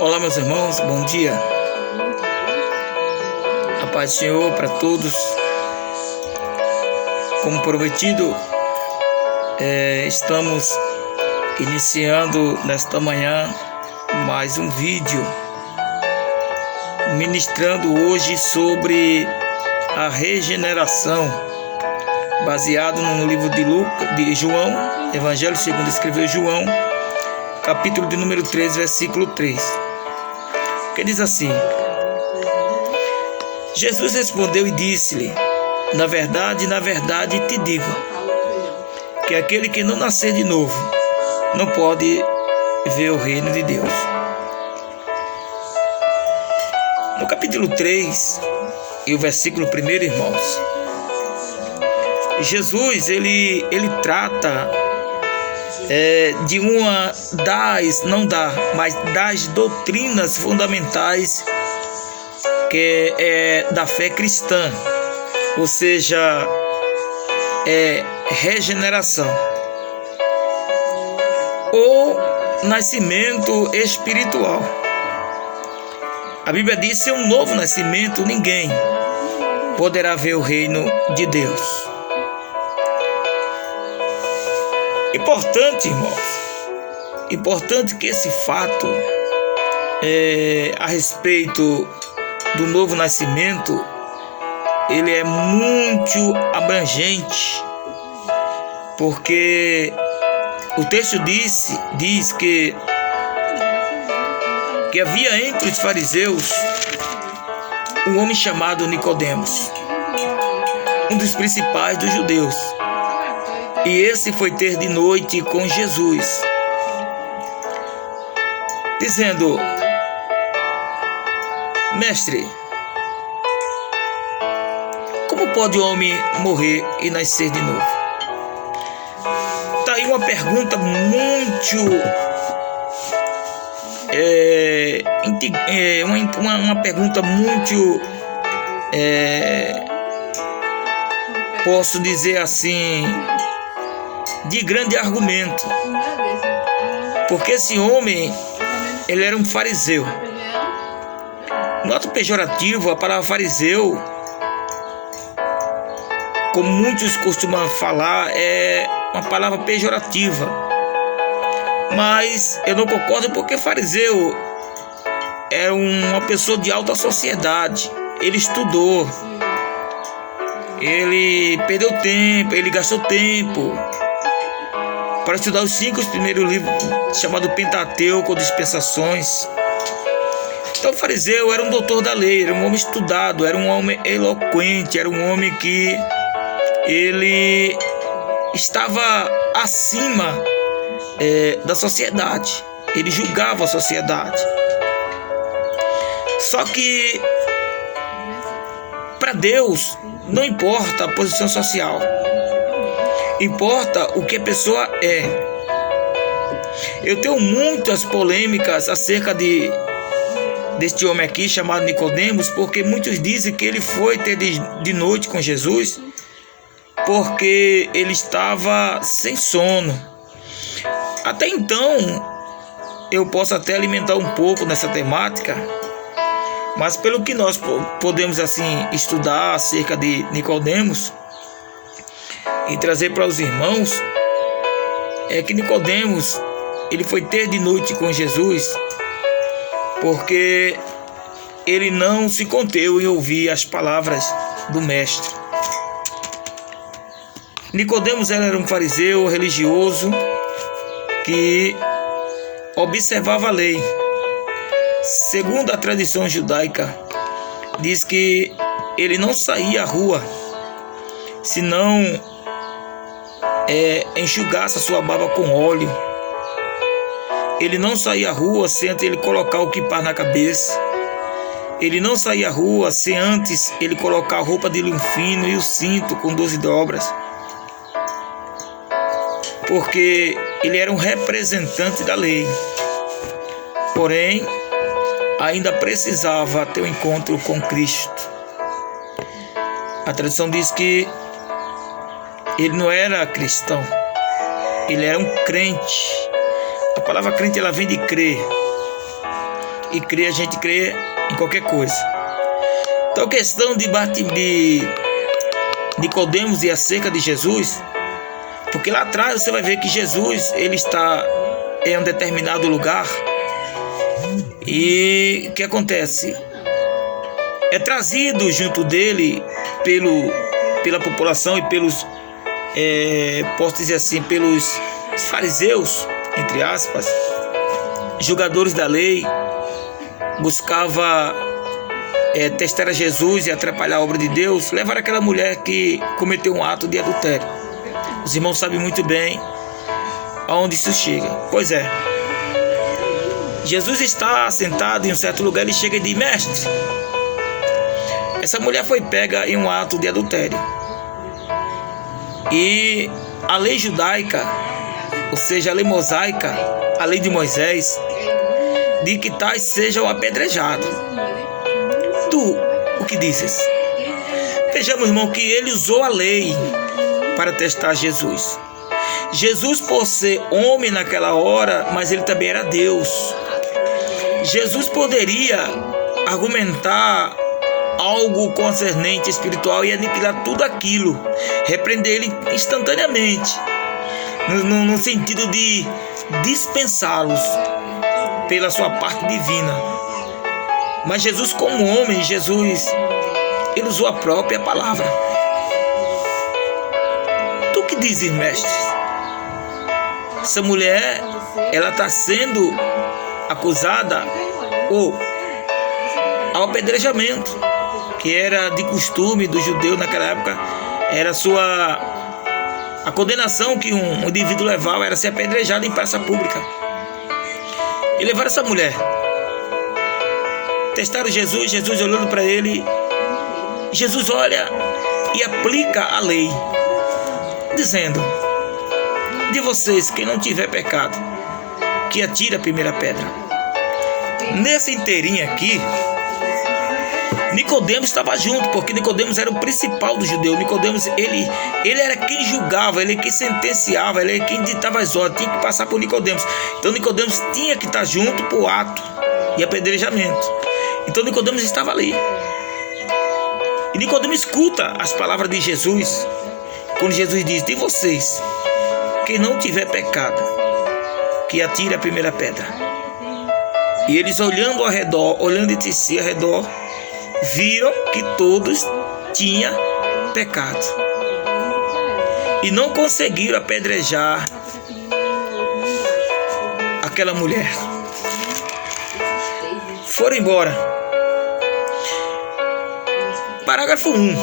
Olá, meus irmãos, bom dia. A paz do Senhor para todos. Como prometido, estamos iniciando nesta manhã mais um vídeo ministrando hoje sobre a regeneração, baseado no livro de João, Evangelho segundo escreveu João, capítulo de número 3, versículo 3, que diz assim: Jesus respondeu e disse-lhe: na verdade te digo, que aquele que não nascer de novo não pode ver o reino de Deus. No capítulo 3 e o versículo 1, irmãos, Jesus ele trata de uma das doutrinas fundamentais que é da fé cristã, ou seja, regeneração ou nascimento espiritual. A Bíblia diz: sem um novo nascimento ninguém poderá ver o reino de Deus. Importante, irmãos, importante que esse fato a respeito do novo nascimento, ele é muito abrangente, porque o texto diz que havia entre os fariseus um homem chamado Nicodemos, um dos principais dos judeus. E esse foi ter de noite com Jesus, dizendo: mestre, como pode o homem morrer e nascer de novo? Está aí uma pergunta uma pergunta muito, posso dizer assim, de grande argumento, porque esse homem, ele era um fariseu. No ato pejorativo, a palavra fariseu, como muitos costumam falar, é uma palavra pejorativa, mas eu não concordo, porque fariseu era uma pessoa de alta sociedade. Ele estudou, ele perdeu tempo, ele gastou tempo para estudar os 5 primeiros livros, chamado Pentateuco, ou Dispensações. Então o fariseu era um doutor da lei, era um homem estudado, era um homem eloquente, era um homem que ele estava acima da sociedade, ele julgava a sociedade. Só que para Deus não importa a posição social, importa o que a pessoa é. Eu tenho muitas polêmicas acerca deste homem aqui chamado Nicodemos, porque muitos dizem que ele foi ter de noite com Jesus porque ele estava sem sono. Até então eu posso até alimentar um pouco nessa temática, mas pelo que nós podemos assim estudar acerca de Nicodemos e trazer para os irmãos, é que Nicodemos ele foi ter de noite com Jesus porque ele não se conteve em ouvir as palavras do mestre. Nicodemos era um fariseu religioso que observava a lei. Segundo a tradição judaica, diz que ele não saía à rua se não enxugasse a sua barba com óleo. Ele não saía à rua sem antes ele colocar o quipá na cabeça. Ele não saía à rua sem antes ele colocar a roupa de linho fino e o cinto com 12 dobras. Porque ele era um representante da lei. Porém, ainda precisava ter um encontro com Cristo. A tradição diz que ele não era cristão, ele era um crente. A palavra crente, ela vem de crer. e crer, a gente crê em qualquer coisa. Então a questão de Nicodemos e acerca de Jesus, porque lá atrás você vai ver que Jesus, ele está em um determinado lugar, e o que acontece? É trazido junto dele pela população e pelos, posso dizer assim, pelos fariseus, entre aspas, julgadores da lei, buscava testar a Jesus e atrapalhar a obra de Deus, levar aquela mulher que cometeu um ato de adultério. Os irmãos sabem muito bem aonde isso chega. Pois é, Jesus está sentado em um certo lugar, ele chega e diz: mestre, essa mulher foi pega em um ato de adultério. E a lei judaica, ou seja, a lei mosaica, a lei de Moisés, diz que tais sejam apedrejados. Tu, o que dizes? Vejamos, irmão, que ele usou a lei para testar Jesus. Jesus, por ser homem naquela hora, mas ele também era Deus. Jesus poderia argumentar algo concernente espiritual e aniquilar tudo aquilo, repreender ele instantaneamente, no sentido de dispensá-los pela sua parte divina. Mas Jesus, como homem, ele usou a própria palavra. Tu que dizes, mestre? Essa mulher, ela está sendo acusada ao apedrejamento, que era de costume do judeu naquela época. Era a condenação que um indivíduo levava era ser apedrejado em praça pública. E levaram essa mulher, testaram Jesus olhando para ele. Jesus olha e aplica a lei, dizendo: de vocês, quem não tiver pecado, que atire a primeira pedra. Nessa inteirinha aqui, Nicodemos estava junto, porque Nicodemos era o principal do judeu. Nicodemos, ele era quem julgava, ele quem sentenciava, ele era quem ditava as ordens, tinha que passar por Nicodemos. Então Nicodemos tinha que estar junto para o ato e apedrejamento. Então Nicodemos estava ali. E Nicodemos escuta as palavras de Jesus, quando Jesus diz: de vocês, quem não tiver pecado, que atire a primeira pedra. E eles, olhando ao redor, olhando de si ao redor, viram que todos tinham pecado e não conseguiram apedrejar aquela mulher. Foram embora. Parágrafo 1.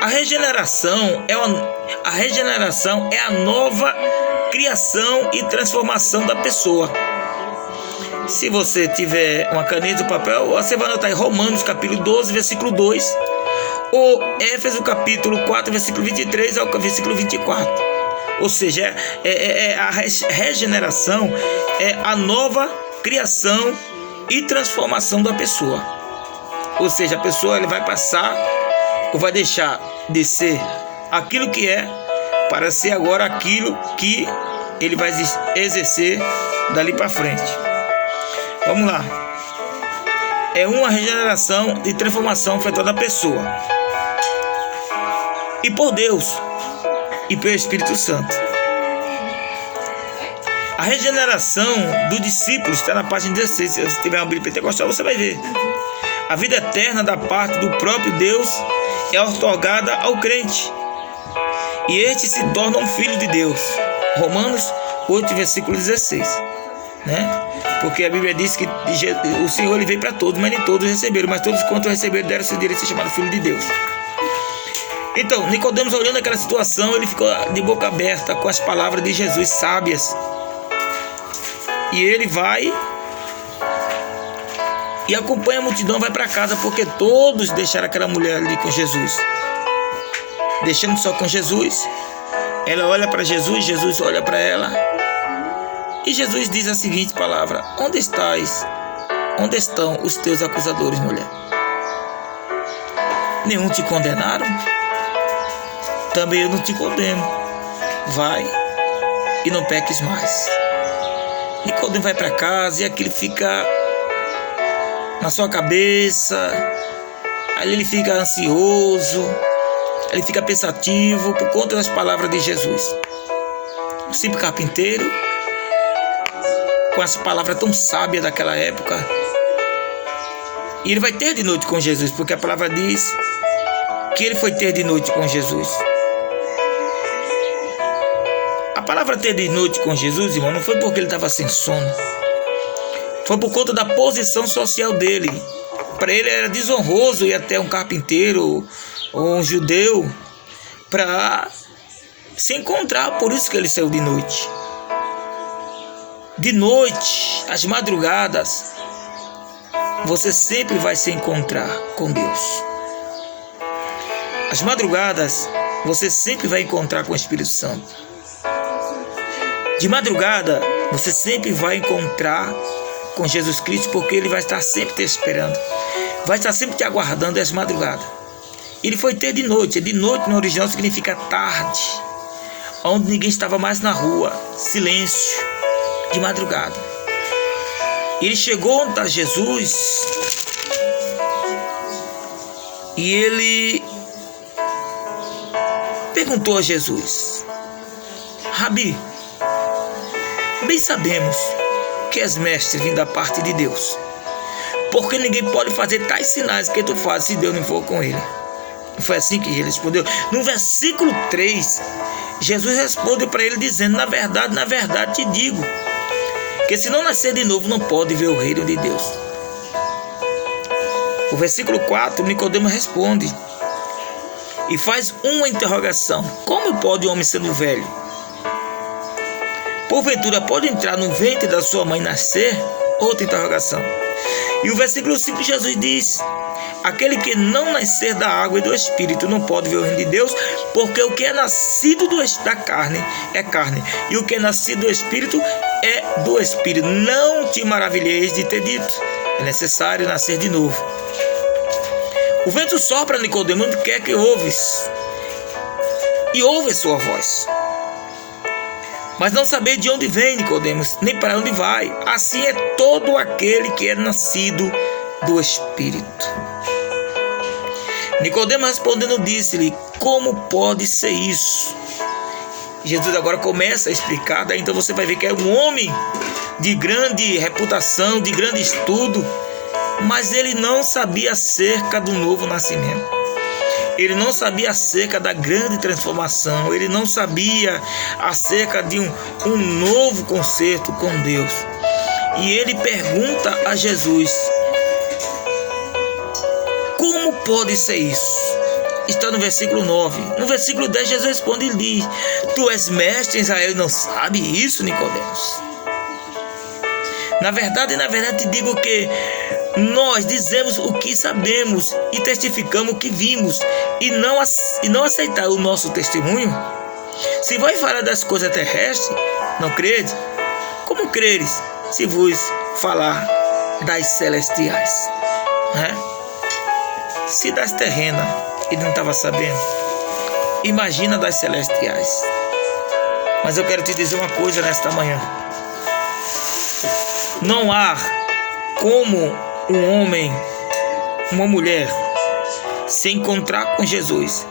A regeneração é a nova criação e transformação da pessoa. Se você tiver uma caneta e papel, você vai anotar em Romanos capítulo 12, versículo 2, ou Éfeso capítulo 4, versículo 23 ao versículo 24. Ou seja, a regeneração é a nova criação e transformação da pessoa. Ou seja, a pessoa ele vai passar ou vai deixar de ser aquilo que é para ser agora aquilo que ele vai exercer dali para frente. Vamos lá. É uma regeneração e transformação feita da pessoa. E por Deus e pelo Espírito Santo. A regeneração do discípulo está na página 16. Se você tiver uma Bíblia pentecostal, você vai ver. A vida eterna da parte do próprio Deus é outorgada ao crente. E este se torna um filho de Deus. Romanos 8, versículo 16. Né? Porque a Bíblia diz que o Senhor ele veio para todos, mas nem todos receberam. Mas todos quanto receberam deram seu direito de ser chamado filho de Deus. Então, Nicodemos, olhando aquela situação, ele ficou de boca aberta com as palavras de Jesus sábias. E ele vai e acompanha a multidão, vai para casa, porque todos deixaram aquela mulher ali com Jesus. Deixando só com Jesus, ela olha para Jesus, Jesus olha para ela. E Jesus diz a seguinte palavra: onde estás? Onde estão os teus acusadores, mulher? Nenhum te condenaram? Também eu não te condeno. Vai e não peques mais. Nicodemo vai para casa e aquilo fica na sua cabeça. Aí ele fica ansioso, ele fica pensativo por conta das palavras de Jesus. Um simples carpinteiro, com essa palavra tão sábia daquela época. E ele vai ter de noite com Jesus, porque a palavra diz que ele foi ter de noite com Jesus. A palavra ter de noite com Jesus, irmão, não foi porque ele estava sem sono. Foi por conta da posição social dele. Para ele era desonroso ir até um carpinteiro ou um judeu para se encontrar. Por isso que ele saiu de noite. De noite, às madrugadas, você sempre vai se encontrar com Deus. Às madrugadas, você sempre vai encontrar com o Espírito Santo. De madrugada, você sempre vai encontrar com Jesus Cristo, porque Ele vai estar sempre te esperando. Vai estar sempre te aguardando às madrugadas. Ele foi ter de noite. De noite no original significa tarde, onde ninguém estava mais na rua. Silêncio, de madrugada. Ele chegou onde está Jesus e ele perguntou a Jesus: Rabi, bem sabemos que és mestre vindo da parte de Deus, porque ninguém pode fazer tais sinais que tu fazes se Deus não for com ele. Foi assim que ele respondeu. No versículo 3, Jesus responde para ele dizendo: na verdade te digo, que se não nascer de novo não pode ver o reino de Deus. O versículo 4, Nicodemo responde e faz uma interrogação: como pode o homem sendo velho, porventura pode entrar no ventre da sua mãe e nascer? Outra interrogação. E o versículo 5, Jesus diz: aquele que não nascer da água e do Espírito não pode ver o reino de Deus, porque o que é nascido da carne é carne, e o que é nascido do Espírito é do Espírito. Não te maravilheis de ter dito: é necessário nascer de novo. O vento sopra, Nicodemo, onde quer que ouves, e ouve a sua voz, mas não saber de onde vem, Nicodemos, nem para onde vai. Assim é todo aquele que é nascido do Espírito. Nicodemo respondendo disse-lhe: como pode ser isso? Jesus agora começa a explicar. Daí então você vai ver que é um homem de grande reputação, de grande estudo, mas ele não sabia acerca do novo nascimento. Ele não sabia acerca da grande transformação. Ele não sabia acerca de um novo concerto com Deus. E ele pergunta a Jesus: como pode ser isso? Está no versículo 9. No versículo 10, Jesus responde e diz: tu és mestre em Israel e não sabe isso, Nicodemos? Na verdade te digo que nós dizemos o que sabemos e testificamos o que vimos, e não aceitar o nosso testemunho. Se vai falar das coisas terrestres, não credes? Como creres se vos falar das celestiais? Se das terrenas ele não estava sabendo, imagina das celestiais. Mas eu quero te dizer uma coisa nesta manhã: não há como um homem, uma mulher, se encontrar com Jesus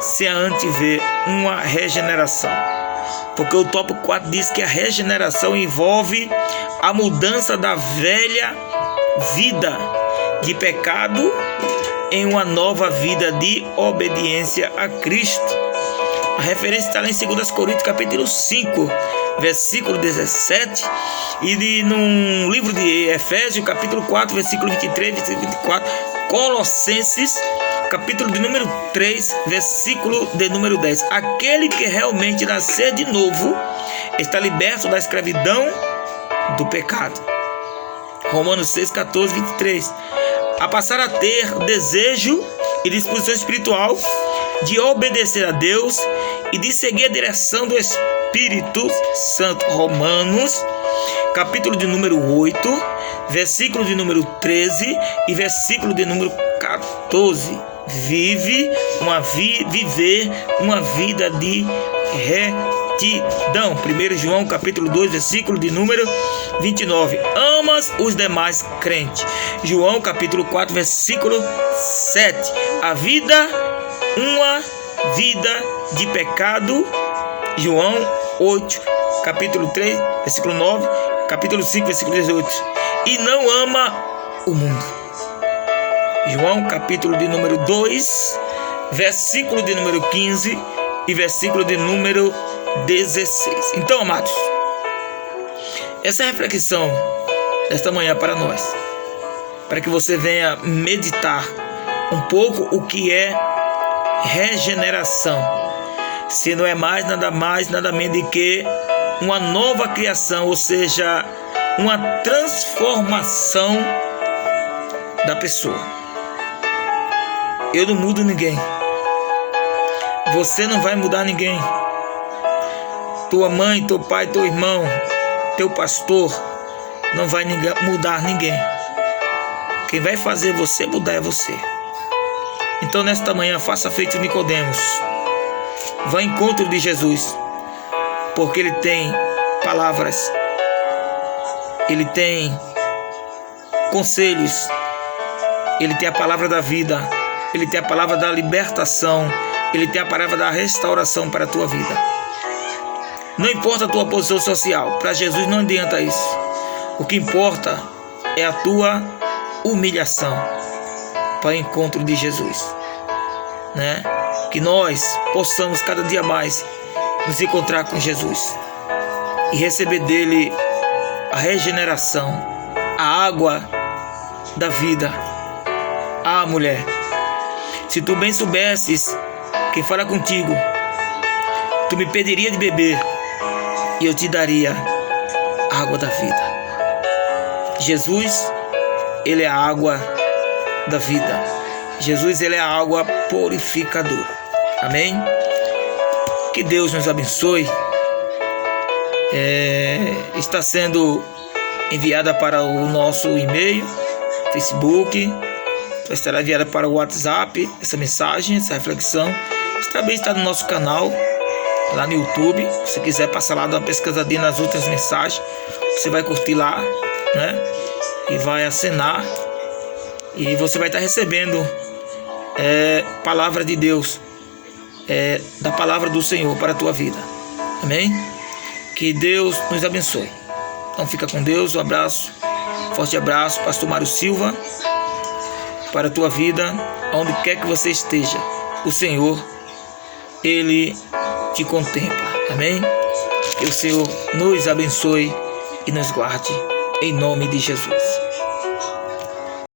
sem antes ver uma regeneração. Porque o tópico 4 diz que a regeneração envolve a mudança da velha vida de pecado em uma nova vida de obediência a Cristo. A referência está lá em 2 Coríntios capítulo 5, versículo 17, e no livro de Efésios, capítulo 4, versículo 23, versículo 24, Colossenses, capítulo de número 3, versículo de número 10. Aquele que realmente nascer de novo está liberto da escravidão do pecado. Romanos 6, 14, 23. A passar a ter desejo e disposição espiritual de obedecer a Deus e de seguir a direção do Espírito Santo. Romanos, capítulo de número 8, versículo de número 13 e versículo de número 14. Viver uma vida de retidão. gratidão. 1 João capítulo 2, versículo de número 29. Amas os demais crentes. João capítulo 4, versículo 7. A vida, uma vida de pecado. João 8, capítulo 3, versículo 9. Capítulo 5, versículo 18. E não ama o mundo. João capítulo de número 2, versículo de número 15 e versículo de número 16. Então, amados, essa é a reflexão desta manhã para nós, para que você venha meditar um pouco o que é regeneração. Se não é mais, nada menos do que uma nova criação, ou seja, uma transformação da pessoa. Eu não mudo ninguém. Você não vai mudar ninguém. Tua mãe, teu pai, teu irmão, teu pastor não vai mudar ninguém. Quem vai fazer você mudar é você. Então nesta manhã faça feito Nicodemos. Vá ao encontro de Jesus, porque Ele tem palavras, Ele tem conselhos, Ele tem a palavra da vida, Ele tem a palavra da libertação, Ele tem a palavra da restauração para a tua vida. Não importa a tua posição social, para Jesus não adianta isso. O que importa é a tua humilhação para o encontro de Jesus, né? Que nós possamos cada dia mais nos encontrar com Jesus e receber dele a regeneração, a água da vida. Ah, mulher, se tu bem soubesses quem fala contigo, tu me pediria de beber e eu te daria a água da vida. Jesus, Ele é a água da vida. Jesus, Ele é a água purificadora. Amém? Que Deus nos abençoe. Está sendo enviada para o nosso e-mail, Facebook. Estará enviada para o WhatsApp essa mensagem, essa reflexão. Também está no nosso canal, lá no YouTube. Se quiser passar lá, dar uma pesquisadinha nas outras mensagens, você vai curtir lá, né? E vai acenar. E você vai estar recebendo palavra de Deus, da palavra do Senhor para a tua vida. Amém? Que Deus nos abençoe. Então fica com Deus. Um abraço, forte abraço, Pastor Mário Silva, para a tua vida, onde quer que você esteja. O Senhor, Ele te contempla. Amém? Que o Senhor nos abençoe e nos guarde, em nome de Jesus.